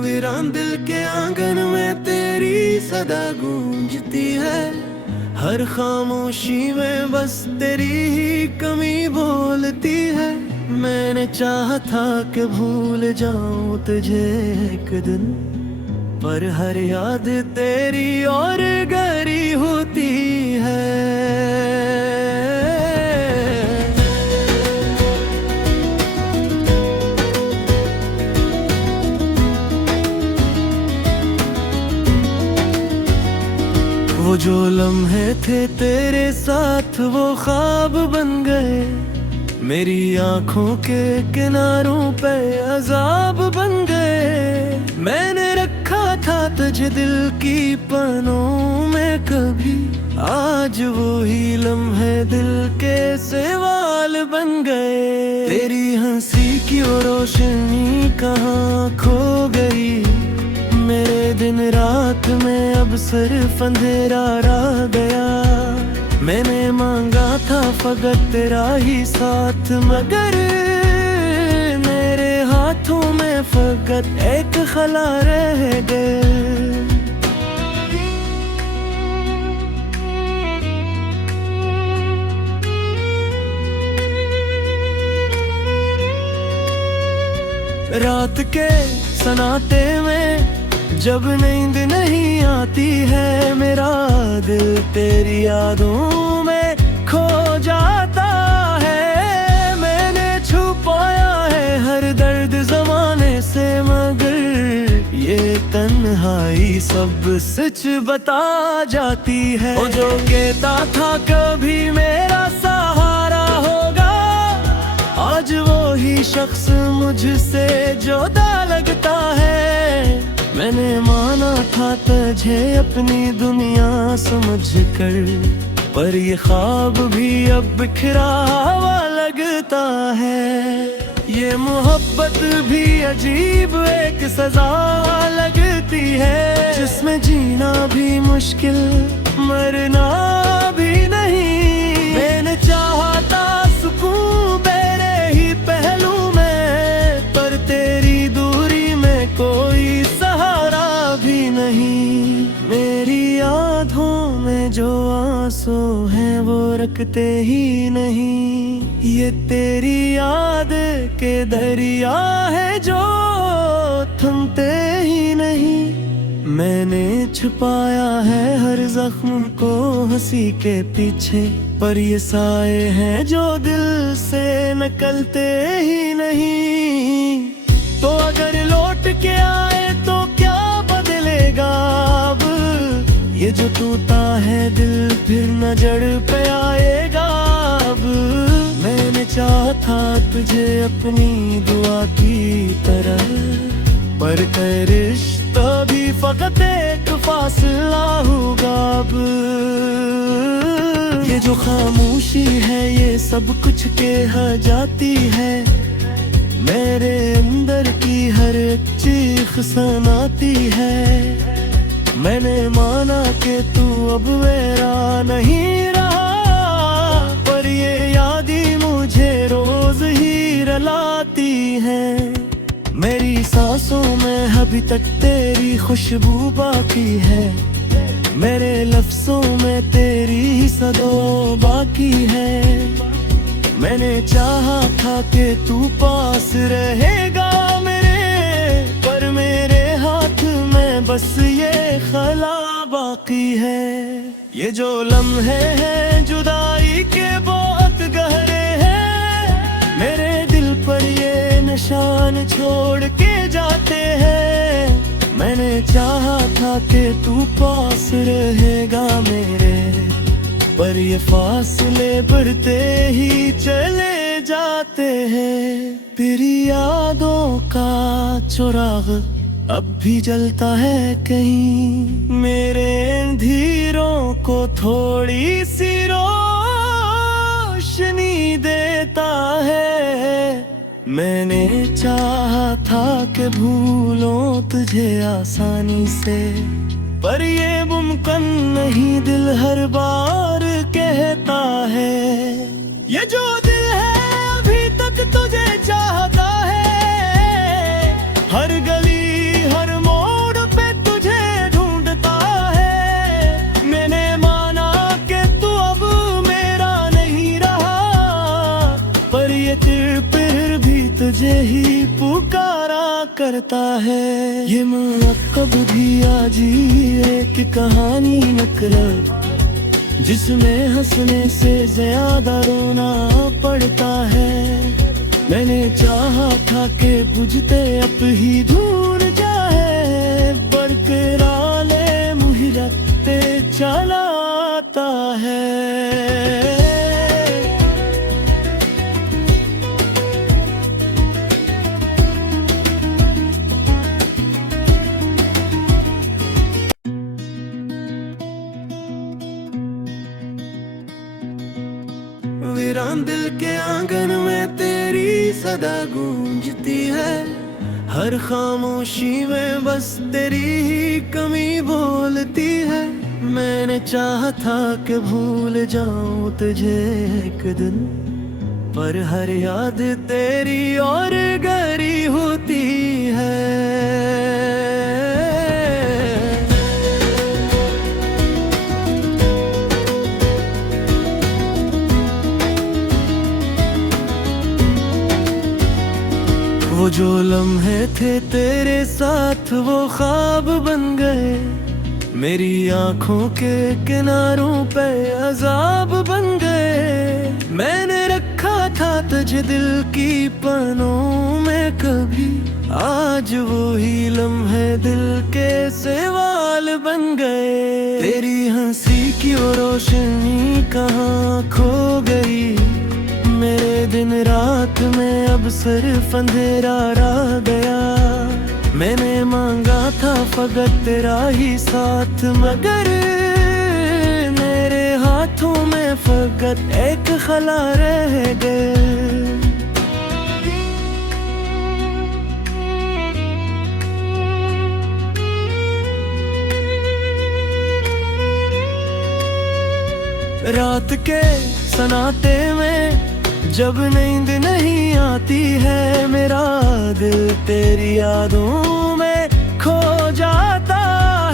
वीरान दिल के आंगन में तेरी सदा गूंजती है। हर खामोशी में बस तेरी ही कमी बोलती है। मैंने चाहा था कि भूल जाऊं तुझे एक दिन, पर हर याद तेरी और गहरी होती है। वो जो लम्हे थे तेरे साथ वो ख्वाब बन गए, मेरी आंखों के किनारों पे अजाब बन गए। मैंने रखा था तुझे दिल की पनों में कभी, आज वो ही लम्हे दिल के सवाल बन गए। तेरी हंसी की वो रोशनी कहाँ खो गई, मेरे दिन रात में अब सिर्फ अंधेरा रह गया। मैंने मांगा था फकत तेरा ही साथ, मगर मेरे हाथों में फकत एक खला रह गए। रात के सन्नाटे में जब नींद नहीं आती है, मेरा दिल तेरी यादों में खो जाता है। मैंने छुपाया है हर दर्द जमाने से, मगर ये तन्हाई सब सच बता जाती है। वो जो कहता था कभी मेरा सहारा होगा, आज वो ही शख्स मुझसे जुदा लगता है। मैंने माना था तुझे अपनी दुनिया समझ कर, पर ये ख्वाब भी अब बिखरा हुआ लगता है। ये मोहब्बत भी अजीब एक सजा लगती है, जिसमें जीना भी मुश्किल मरना भी नहीं। मैंने चाहा था सुकून तेरे ही पहलू में, पर तेरी दूरी में कोई नहीं। मेरी यादों में जो आंसू हैं वो रखते ही नहीं, ये तेरी याद के दरिया है जो थमते ही नहीं। मैंने छुपाया है हर जख्म को हंसी के पीछे, पर ये साए हैं जो दिल से निकलते ही नहीं। तो अगर लौट के आए तो क्या अब ये जो टूटा है दिल फिर न जड़ पे आएगा। अब मैंने चाहा था तुझे अपनी दुआ की तरह, पर तेरे रिश्ता भी फकत एक फासला होगा। अब ये जो खामोशी है ये सब कुछ कह जाती है, मेरे अंदर की हर चीख सुनाती है। मैंने माना कि तू अब मेरा नहीं रहा, पर ये याद ही मुझे रोज ही रुलाती है। मेरी सांसों में अभी तक तेरी खुशबू बाकी है, मेरे लफ्जों में तेरी ही सदो बाकी है। मैंने चाहा था कि तू पास रहेगा मेरे, पर मेरे हाथ में बस ये खला बाकी है। ये जो लम्हे हैं जुदाई के बहुत गहरे हैं, मेरे दिल पर ये निशान छोड़ के जाते हैं। मैंने चाहा था कि तू पास रहेगा मेरे, पर ये फासले बढ़ते ही चले जाते हैं। तेरी यादों का चिराग अब भी जलता है कहीं, मेरे अंधेरों को थोड़ी सी रोशनी देता है। मैंने चाहा था कि भूलों तुझे आसानी से, पर ये मुमकिन नहीं दिल हर बार कहता है। ये जो दिल है अभी तक तुझे चाहता है, हर गली हर ये फिर भी तुझे ही पुकारा करता है। ये मुअक्कब भी आजी एक कहानी नकल, जिसमें हंसने से ज्यादा रोना पड़ता है। मैंने चाहा था कि बुझते अब ही दूर जाए, बरकरार ले मुहिरते चलाता है। वीरान दिल के आंगन में तेरी सदा गूंजती है, हर खामोशी में बस तेरी ही कमी बोलती है। मैंने चाहा था कि भूल जाऊं तुझे एक दिन, पर हर याद तेरी और गहरी होती है। वो जो लम्हे थे तेरे साथ वो ख्वाब बन गए, मेरी आंखों के किनारों पे अजाब बन गए। मैंने रखा था तुझे दिल की पनों में कभी, आज वो ही लम्हे दिल के सवाल बन गए। तेरी हंसी की वो रोशनी कहाँ खो गई, मेरे दिन रात में अब सिर्फ अंधेरा रह गया। मैंने मांगा था फकत तेरा ही साथ, मगर मेरे हाथों में फकत एक खला रह गए। रात के सन्नाटे में जब नींद नहीं आती है, मेरा दिल तेरी यादों में खो जाता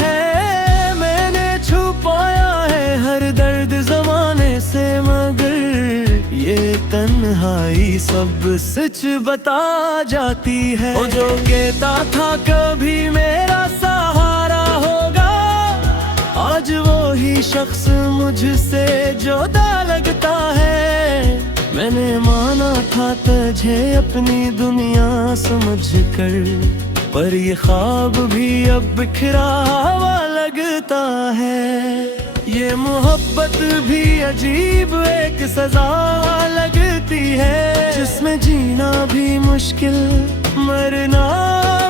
है। मैंने छुपाया है हर दर्द जमाने से, मगर ये तन्हाई सब सच बता जाती है। वो जो कहता था कभी मेरा सहारा होगा, आज वो ही शख्स मुझसे जुदा लगता है। मैंने माना था तुझे अपनी दुनिया समझकर, पर ये ख्वाब भी अब बिखरा हुआ लगता है। ये मोहब्बत भी अजीब एक सजा लगती है, जिसमें जीना भी मुश्किल मरना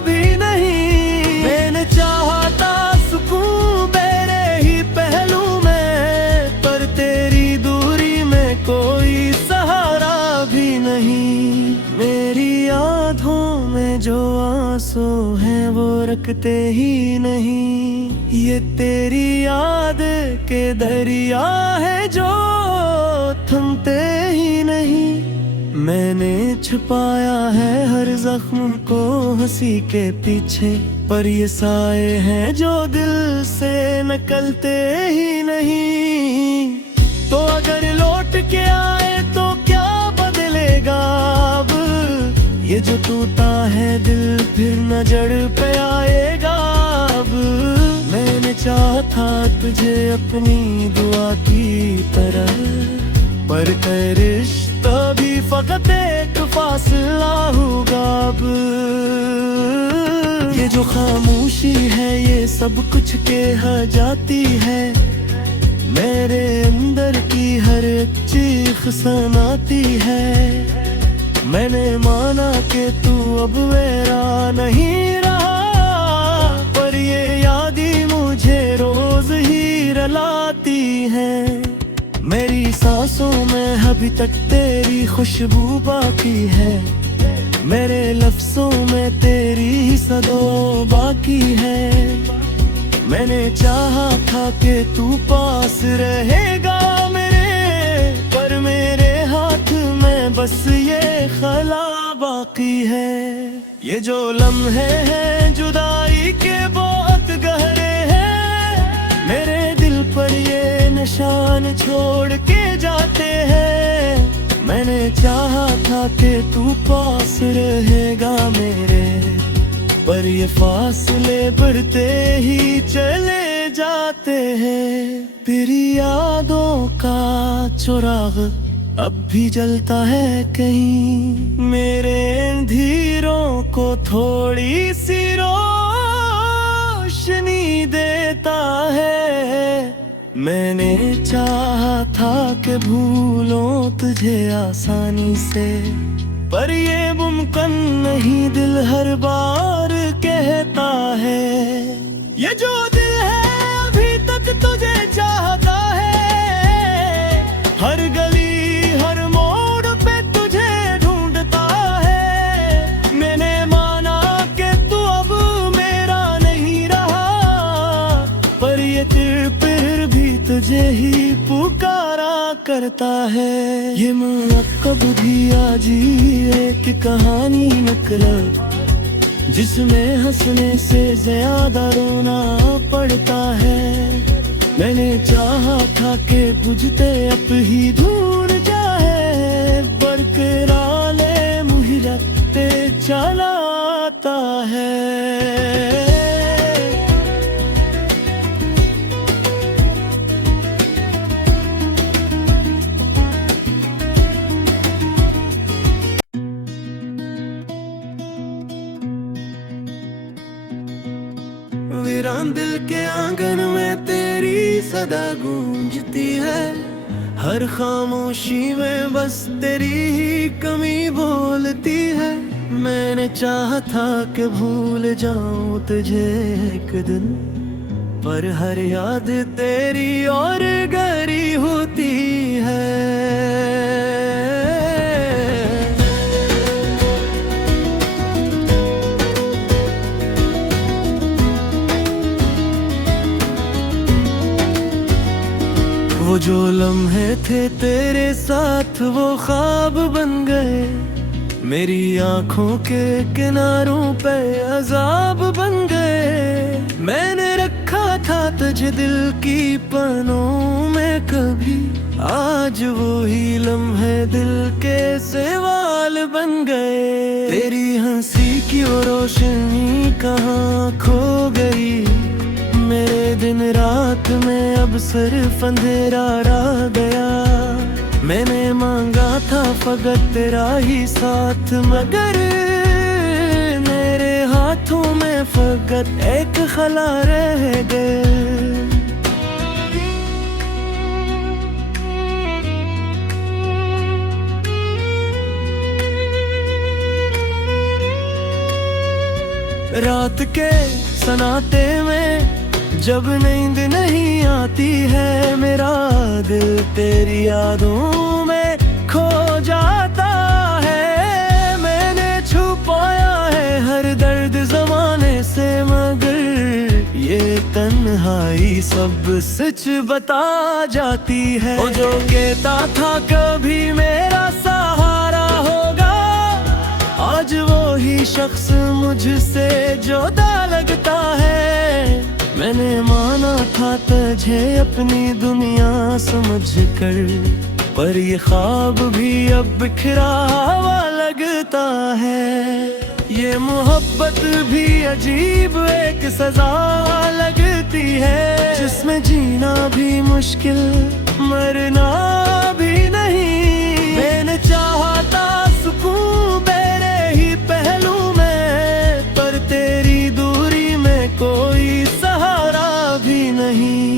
भी नहीं। मैंने चाहा था सुकून मेरे ही पहलू में, पर तेरी दूरी में कोई भी नहीं। मेरी यादों में जो आंसू हैं वो रखते ही नहीं, ये तेरी याद के दरिया है जो थमते ही नहीं। मैंने छुपाया है हर जख्म को हंसी के पीछे, पर ये साए हैं जो दिल से निकलते ही नहीं। तो अगर लौट के आए तो क्या अब, ये जो टूटा है दिल फिर न जड़ पे आएगा अब। मैंने चाहा था तुझे अपनी दुआ की तरह, पर तेरे रिश्ता भी फकत एक फासला होगा अब। ये जो खामोशी है ये सब कुछ कह जाती है, मेरे अंदर की हर चीख सुनाती है। मैंने माना कि तू अब मेरा नहीं रहा, पर ये याद ही मुझे रोज ही रुलाती है। मेरी सांसों में अभी तक तेरी खुशबू बाकी है, मेरे लफ्जों में तेरी सदों बाकी है। मैंने चाहा था कि तू पास रहेगा मेरे, पर मेरे हाथ में बस ये खला बाकी है। ये जो लम्हे हैं जुदाई के बहुत गहरे हैं, मेरे दिल पर ये निशान छोड़ के जाते हैं। मैंने चाहा था कि तू पास रहेगा मेरे, पर ये फासले बढ़ते ही चले जाते हैं। तेरी यादों का चिराग अब भी जलता है कहीं, मेरे अंधेरों को थोड़ी सी रोशनी देता है। मैंने चाहा था कि भूलों तुझे आसानी से, पर ये मुमकिन नहीं दिल हर बार कहता है। ये जो दिल है अभी तक तुझे चाहता है, हर गली हर मोड़ पे तुझे ढूंढता है। मैंने माना कि तू अब मेरा नहीं रहा, पर ये फिर भी तुझे ही पुकारा करता है। ये मुअक्कब भी आजी एक कहानी मतलब, जिसमें हंसने से ज्यादा रोना पड़ता है। मैंने चाहा था कि बुझते अब ही दूर जाए, बरकरार ले मुहिरते चला आता है। वीरान दिल के आंगन में तेरी सदा गूंजती है, हर खामोशी में बस तेरी ही कमी बोलती है। मैंने चाहा था कि भूल जाऊं तुझे एक दिन, पर हर याद तेरी और गहरी होती है। वो जो लम्हे थे तेरे साथ वो ख्वाब बन गए, मेरी आंखों के किनारों पे अजाब बन गए। मैंने रखा था तुझे दिल की पनों में कभी, आज वो ही लम्हे दिल के सवाल बन गए। तेरी हंसी की वो रोशनी कहाँ खो गई, मेरे दिन रात में अब सिर्फ अंधेरा रह गया। मैंने मांगा था फकत तेरा ही साथ, मगर मेरे हाथों में फकत एक खला रह गए। रात के सन्नाटे में जब नींद नहीं आती है, मेरा दिल तेरी यादों में खो जाता है। मैंने छुपाया है हर दर्द ज़माने से, मगर ये तन्हाई सब सच बता जाती है। वो जो कहता था कभी मेरा सहारा होगा, आज वो ही शख्स मुझसे जुदा लगता है। मैंने माना था तुझे अपनी दुनिया समझकर, पर ये ख्वाब भी अब बिखरा हुआ लगता है। ये मोहब्बत भी अजीब एक सजा लगती है, जिसमें जीना भी मुश्किल मरना भी नहीं। मैंने चाहा था सुकून मेरे ही पहलू में, पर तेरी दूरी में कोई सहारा भी नहीं।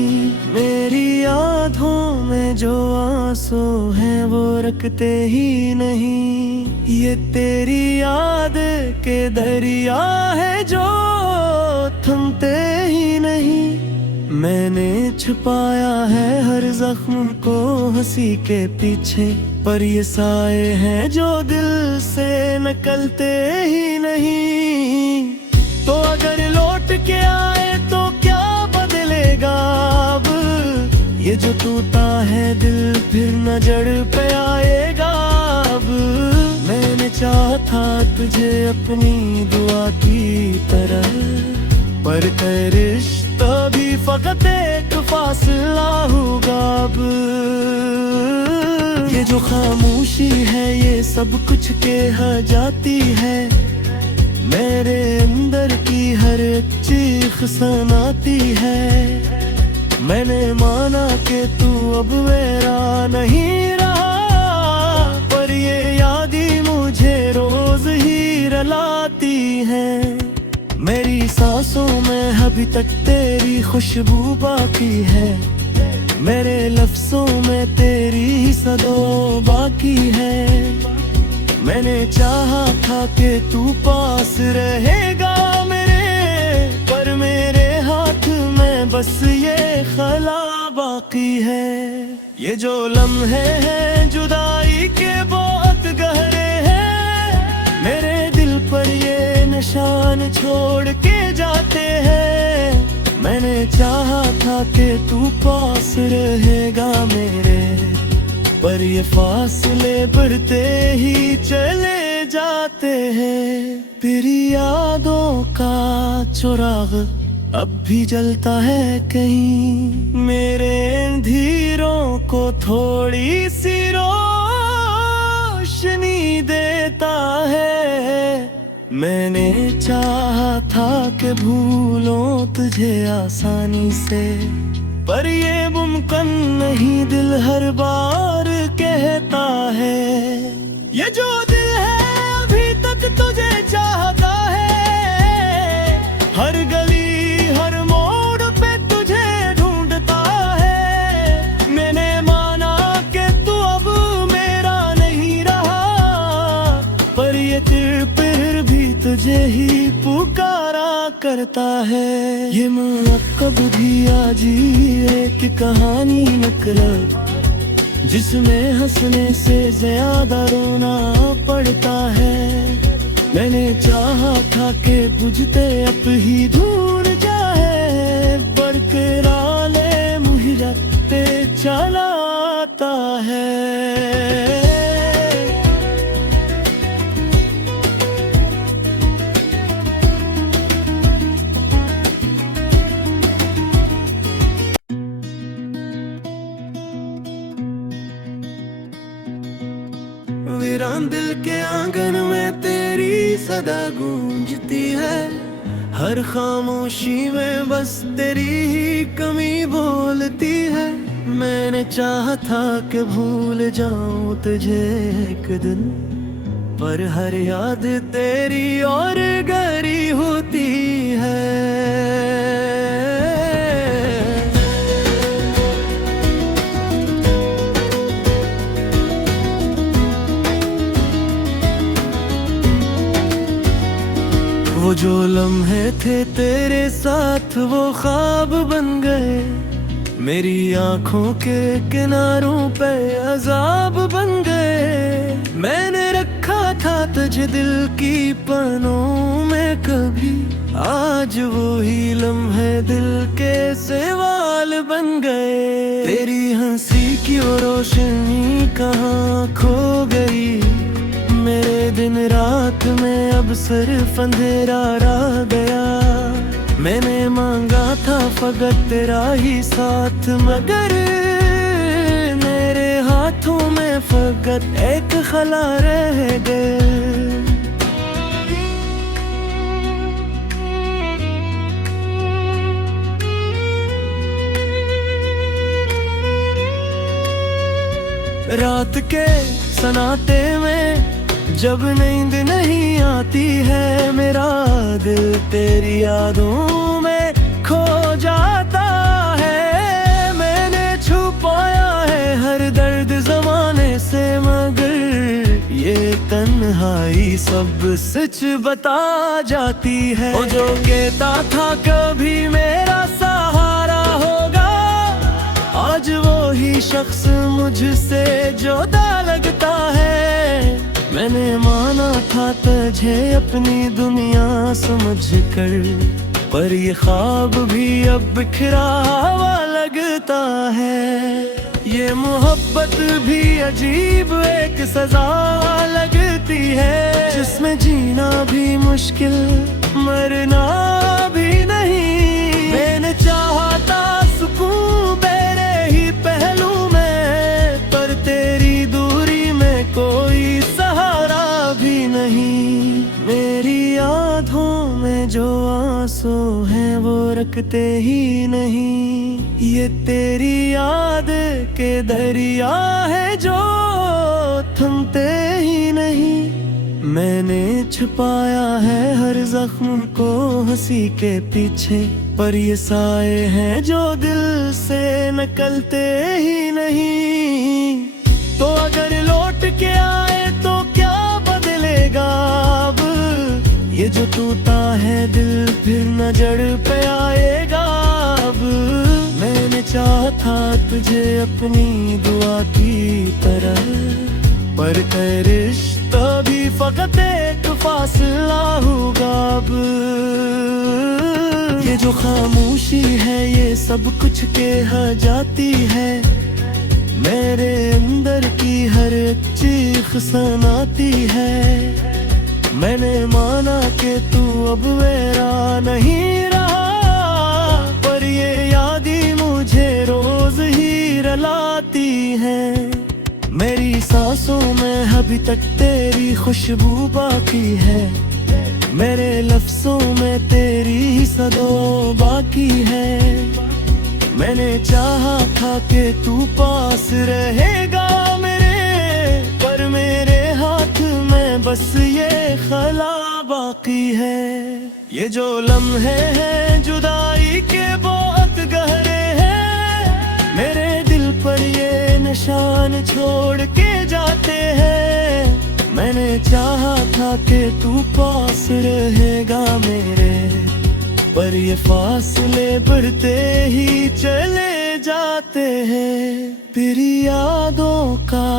मेरी यादों में जो आंसू हैं वो रखते ही नहीं, ये तेरी याद के दरिया है जो थमते ही नहीं। मैंने छुपाया है हर जख्म को हंसी के पीछे, पर ये साए हैं जो दिल से निकलते ही नहीं। तो अगर लौट के आए तो क्या बदलेगा अब, ये जो टूटा है दिल फिर न जड़ पे आएगा अब। मैंने चाहा था तुझे अपनी दुआ की तरह, पर रिश्ता भी फकत एक फासला होगा अब। ये जो खामोशी है ये सब कुछ कह जाती है, मेरे अंदर की हर एक चीख सुनाती है। मैंने माना कि तू अब मेरा नहीं रहा, पर ये याद ही मुझे रोज ही रुलाती है। मेरी सांसों में अभी तक तेरी खुशबू बाकी है, मेरे लफ्जों में तेरी ही सदो बाकी है। मैंने चाहा था कि तू पास रहेगा मेरे, पर मेरे हाथ में बस ये खला बाकी है। ये जो लम्हे हैं जुदाई के बहुत गहरे हैं, मेरे दिल पर ये निशान छोड़ के जाते हैं। मैंने चाहा था कि तू पास रहेगा मेरे, पर ये फासले बढ़ते ही चले जाते हैं। तेरी यादों का चिराग अब भी जलता है कहीं, मेरे अंधेरों को थोड़ी सी रोशनी देता है। मैंने चाहा था कि भूलों तुझे आसानी से, पर ये मुमकिन नहीं दिल हर बार कहता है। ये जो दिल है अभी तक तुझे चाहता है, हर गली हर मोड़ पे तुझे ढूंढता है। मैंने माना कि तू अब मेरा नहीं रहा, पर ये दिल फिर भी तुझे ही पुकारा करता है। ये मुअक्कब भी आजी एक कहानी नकलब, जिसमें हंसने से ज्यादा रोना पड़ता है। मैंने चाहा था कि बुझते अब ही ढूंढ जाए, बरकराले मुहरते चलाता है। वीरान दिल के आंगन में तेरी सदा गूंजती है, हर खामोशी में बस तेरी ही कमी बोलती है। मैंने चाहा था कि भूल जाऊं तुझे एक दिन, पर हर याद तेरी और गहरी होती है। वो जो लम्हे थे तेरे साथ वो ख्वाब बन गए, मेरी आंखों के किनारों पे अजाब बन गए। मैंने रखा था तुझे दिल की पनों में कभी, आज वो ही लम्हे दिल के सवाल बन गए। तेरी हंसी की वो रोशनी कहाँ खो गई, मेरे दिन रात में अब सिर्फ अंधेरा रह गया। मैंने मांगा था फकत तेरा ही साथ, मगर मेरे हाथों में फकत एक खला रह गए। रात के सन्नाटे में जब नींद नहीं आती है, मेरा दिल तेरी यादों में खो जाता है। मैंने छुपाया है हर दर्द जमाने से, मगर ये तन्हाई सब सच बता जाती है। वो जो कहता था कभी मेरा सहारा होगा, आज वो ही शख्स मुझसे जुदा लगता है। मैंने माना था तुझे अपनी दुनिया समझकर, पर ये ख्वाब भी अब बिखरा हुआ लगता है। ये मोहब्बत भी अजीब एक सजा लगती है, जिसमें जीना भी मुश्किल मरना भी नहीं। मैंने चाहा था सुकून तेरे ही पहलू में, पर तेरी दूर भी नहीं। मेरी यादों में जो आंसू हैं वो रखते ही नहीं। ये तेरी याद के दरिया है जो थमते ही नहीं। मैंने छुपाया है हर जख्म को हंसी के पीछे, पर ये साए हैं जो दिल से निकलते ही नहीं। तो अगर लौट के आए तो क्या बदलेगा अब, ये जो टूटा है दिल फिर न जड़ पे आएगा अब। मैंने चाहा था तुझे अपनी दुआ की तरह, पर कई रिश्ता भी फकत एक फासला होगा अब। ये जो खामोशी है ये सब कुछ कह जाती है, मेरे अंदर की हर एक चीख सुनाती है। मैंने माना कि तू अब मेरा नहीं रहा, पर ये याद ही मुझे रोज ही रुलाती है। मेरी सांसों में अभी तक तेरी खुशबू बाकी है, मेरे लफ्जों में तेरी ही सदो बाकी है। मैंने चाहा था कि तू पास रहेगा मेरे, पर मेरे हाथ में बस ये खला बाकी है। ये जो लम्हे हैं जुदाई के बहुत गहरे हैं, मेरे दिल पर ये निशान छोड़ के जाते हैं। मैंने चाहा था कि तू पास रहेगा मेरे, पर ये फासले बढ़ते ही चले जाते हैं। तेरी यादों का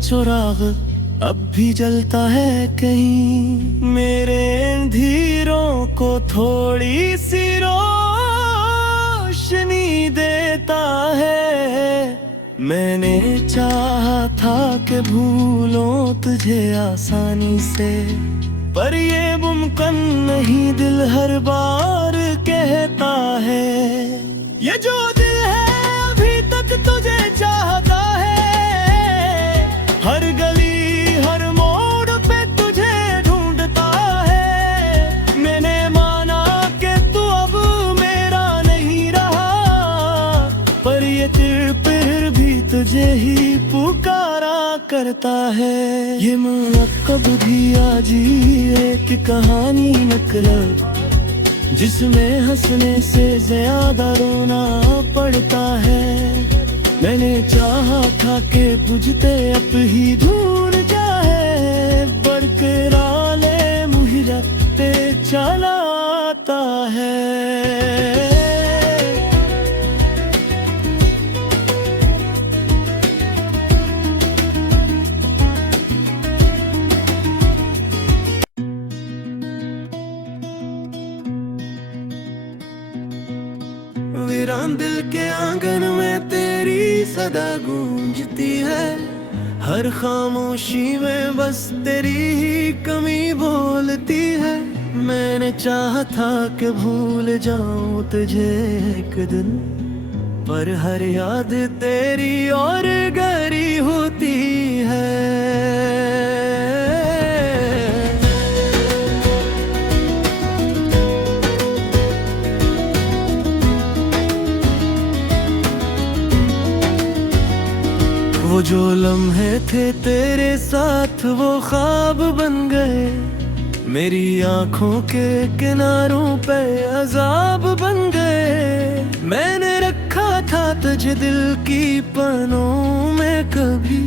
चिराग अब भी जलता है कहीं, मेरे अंधेरों को थोड़ी सी रोशनी देता है। मैंने चाहा था कि भूलों तुझे आसानी से, पर ये मुमकिन नहीं दिल हर बार कहता है। ये जो दिल है अभी तक तुझे चाहता है, हर गली हर मोड़ पे तुझे ढूंढता है। मैंने माना कि तू अब मेरा नहीं रहा, पर ये दिल फिर भी तुझे ही पुकारा करता है। ये मुअक्कब भी आज एक कहानी नकल, जिसमें हंसने से ज्यादा रोना पड़ता है। मैंने चाहा था कि बुझते अब ही धूल जाए, बरकरार ले मुहिरते चला आता है। वीरान दिल के आंगन में तेरी सदा गूंजती है, हर खामोशी में बस तेरी ही कमी बोलती है। मैंने चाहा था कि भूल जाऊं तुझे एक दिन, पर हर याद तेरी और गहरी होती है। वो जो लम्हे थे तेरे साथ वो ख्वाब बन गए, मेरी आंखों के किनारों पे अजाब बन गए। मैंने रखा था तुझे दिल की पनों में कभी,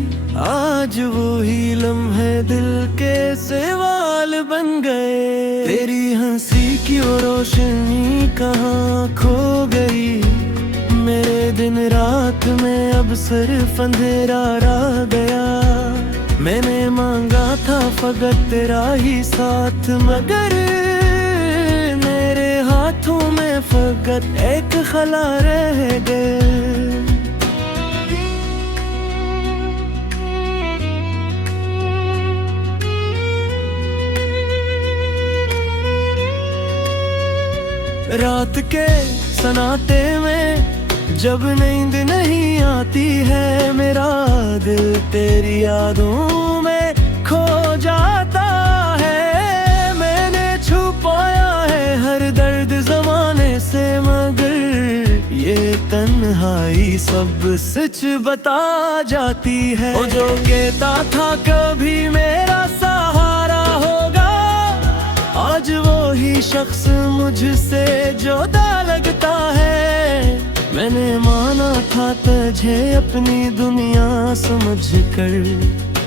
आज वो ही लम्हे दिल के सवाल बन गए। तेरी हंसी की वो रोशनी कहाँ खो गई, मेरे दिन रात में अब सिर्फ अंधेरा रह गया। मैंने मांगा था फकत तेरा ही साथ, मगर मेरे हाथों में फकत एक खला रह गए। रात के सन्नाटे में जब नींद नहीं आती है, मेरा दिल तेरी यादों में खो जाता तन्हाई सब सच बता जाती है। वो जो कहता था कभी मेरा सहारा होगा, आज वो ही शख्स मुझसे जुदा लगता है। मैंने माना था तुझे अपनी दुनिया समझकर,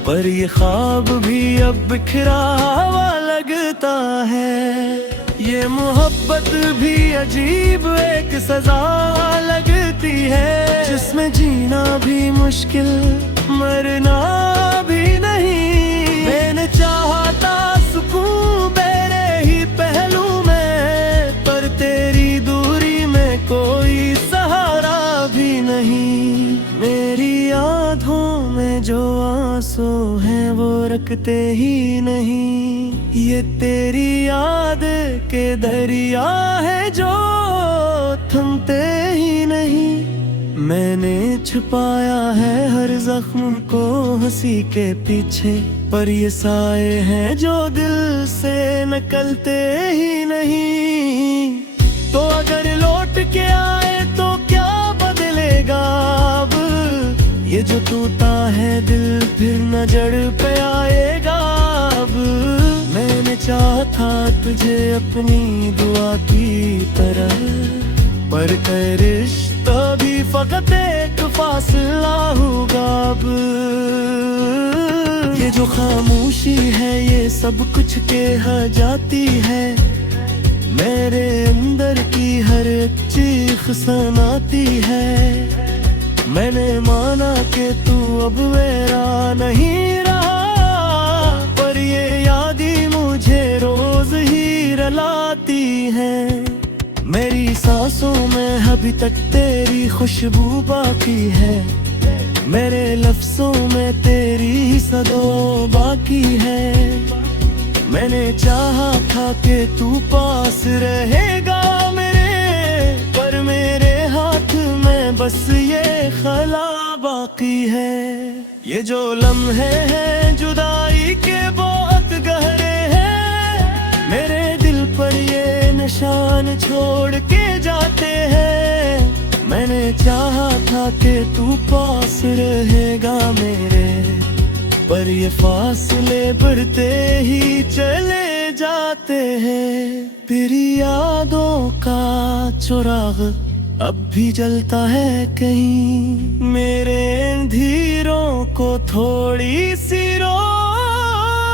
पर ये ख्वाब भी अब बिखरा हुआ लगता है। ये मोहब्बत भी अजीब एक सजा लगती है, जिसमें जीना भी मुश्किल मरना भी नहीं। मैंने चाहा था सुकून मेरे ही पहलू में, पर तेरी दूरी में कोई सहारा भी नहीं। मेरी आँखों में जो आंसू हैं वो रखते ही नहीं, ये तेरी याद के दरिया है जो थमते ही नहीं। मैंने छुपाया है हर जख्म को हंसी के पीछे, पर ये साए हैं जो दिल से निकलते ही नहीं। तो अगर लौट के आए तो क्या बदलेगा अब, ये जो टूटा है दिल फिर न जड़ पे आएगा अब। मैंने चाहा था तुझे अपनी दुआ की तरह, पर कई रिश्ता भी फकत एक फासला होगा अब। ये जो खामोशी है ये सब कुछ कह जाती है, मेरे अंदर की हर चीख सुनाती है। मैंने माना कि तू अब मेरा नहीं रहा, पर ये याद ही मुझे रोज ही रुलाती है। मेरी सांसों में अभी तक तेरी खुशबू बाकी है, मेरे लफ्जों में तेरी सदो बाकी है। मैंने चाहा था कि तू पास रहेगा मेरे, पर मेरे हाथ में बस ये खला बाकी है। ये जो लम्हे हैं जुदाई के बहुत गहरे हैं, मेरे दिल पर ये निशान छोड़ के जाते हैं। मैंने चाहा था कि तू पास रहेगा मेरे, पर ये फासले बढ़ते ही चले जाते हैं। तेरी यादों का चिराग अब भी जलता है कहीं, मेरे अंधेरों को थोड़ी सी रोशनी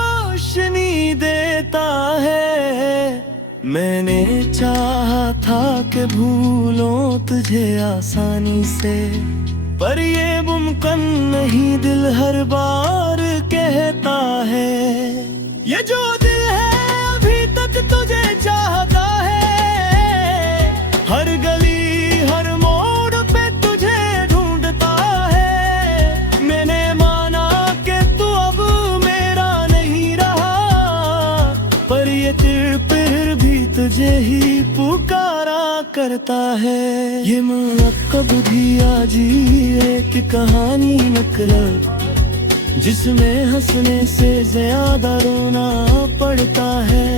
देता है। मैंने चाहा था कि भूलों तुझे आसानी से, पर ये मुमकिन नहीं दिल हर बार कहता है। ये जो दिल है अभी तक तुझे चाहता है, हर गली हर मोड़ पे तुझे ढूंढता है। मैंने माना कि तू अब मेरा नहीं रहा, पर ये फिर भी तुझे ही पुकारा करता है। ये मुअक्कब भी आजी एक कहानी मतलब, जिसमें हंसने से ज्यादा रोना पड़ता है।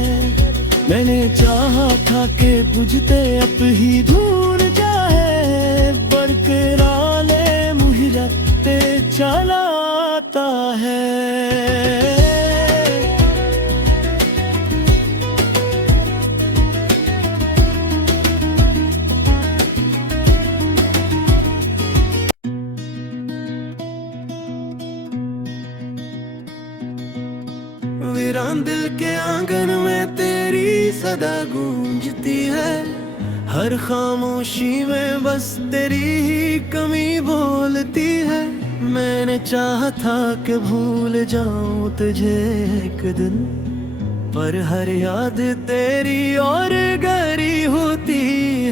मैंने चाहा था कि बुझते अब ही दूर जाए, बरकरार ले मुहरते चलाता है। वीरान दिल के आंगन में तेरी सदा गूंजती है, हर खामोशी में बस तेरी ही कमी बोलती है। मैंने चाहा था कि भूल जाऊं तुझे एक दिन, पर हर याद तेरी और गहरी होती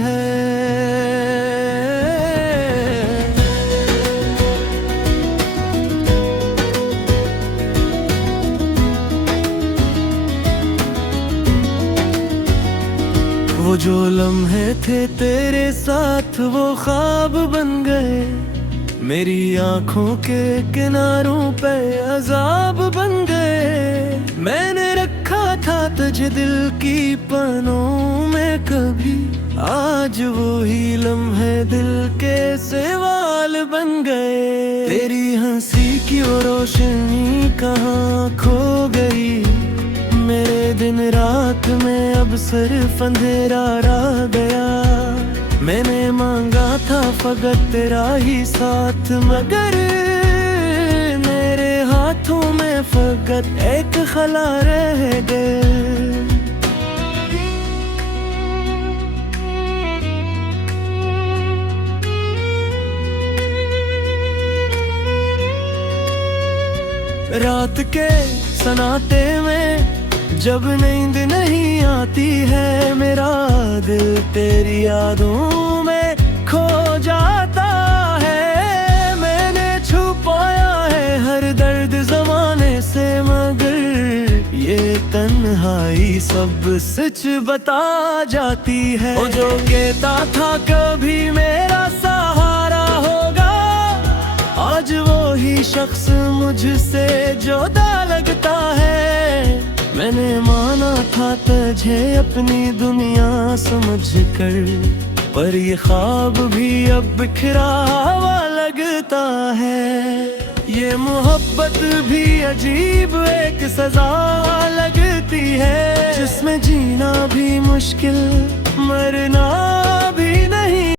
है। वो जो लम्हे थे तेरे साथ वो ख्वाब बन गए, मेरी आंखों के किनारों पे अजाब बन गए। मैंने रखा था तुझे दिल की पनों में कभी, आज वो ही लम्हे दिल के सवाल बन गए। तेरी हंसी की वो रोशनी कहाँ खो गई, मेरे दिन रात में अब सिर्फ अंधेरा रह गया। मैंने मांगा था फकत तेरा ही साथ, मगर मेरे हाथों में फकत एक खला रह गए। रात के सन्नाटे में जब नींद नहीं आती है, मेरा दिल तेरी यादों में खो जाता है। मैंने छुपाया है हर दर्द ज़माने से, मगर ये तन्हाई सब सच बता जाती है। वो जो कहता था कभी मेरा सहारा होगा, आज वो ही शख्स मुझसे जुदा लगता है। मैंने माना था तुझे अपनी दुनिया समझकर, पर ये ख्वाब भी अब बिखरा हुआ लगता है। ये मोहब्बत भी अजीब एक सजा लगती है, जिसमें जीना भी मुश्किल मरना भी नहीं।